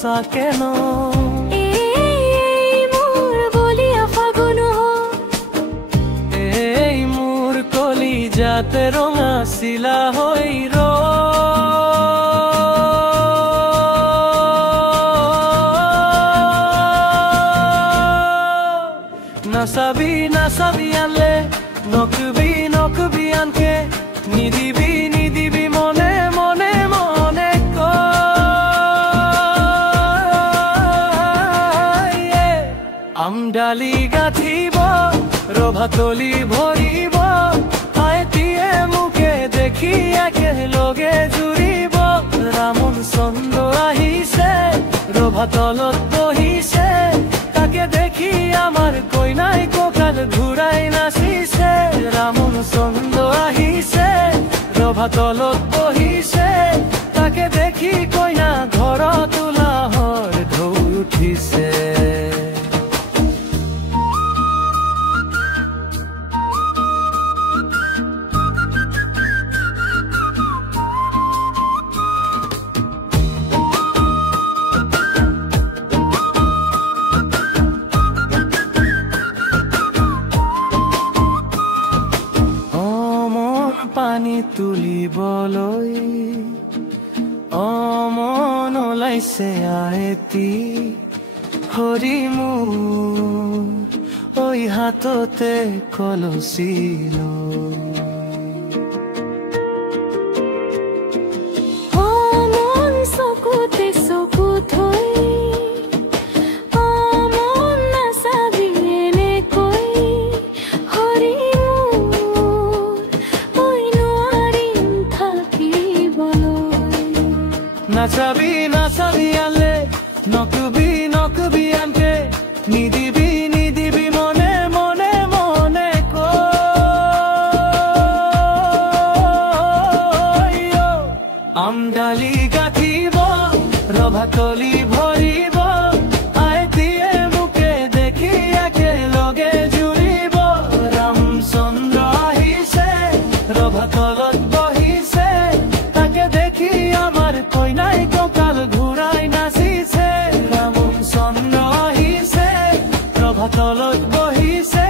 সঁচা কেন মোৰ বলিয়া ফাগুন এই মোৰ কলিজাতে ৰঙা চিলা হৈ নাচাবি নাচাবি আনলে নকবি নকবি আনকে নিদিবি নিদিবি মনে মনে মনে কয় আমডালি গাঁঠিব ৰভাতলি ভৰিব আইতিয়ে মুখে দেখি একেলগে জুৰিব ৰামন চন্দ্ৰ আহিছে ৰভাতলত বহিছে তাকে দেখি আমাৰ কইনাই কঁকাল ঘূৰাই নাচিছে ৰামন চন্দ্ৰ আহিছে ৰভাতলত বহিছে তাকে দেখি কইনা ঘৰত উলাহৰ ঢৌ উঠিছে পানী তুলিবলৈ মন ওলাইছে আয়েতি হৰি মোৰ ঐ হাততে কলচি মন চকুতে চকু থৈ মন নাচাবি এনেকৈ হৰি নাচাবি নাচাবি আনলে নকবি নকবি আনকে নিদিবি নিদিবি মনে মনে মনে কয় আমডালি গাঁঠিব ৰভাতলি ভৰিব আইতিয়ে মুখে দেখি একেলগে জুৰিব ৰামচন্দ্ৰ আহিছে ৰভাতলত বহিছে তাকে দেখি আমাৰ কইনাই কঁকাল ঘূৰাই নাচিছে ৰামন চন্দ্ৰ আহিছে ৰভাতলত বহিছে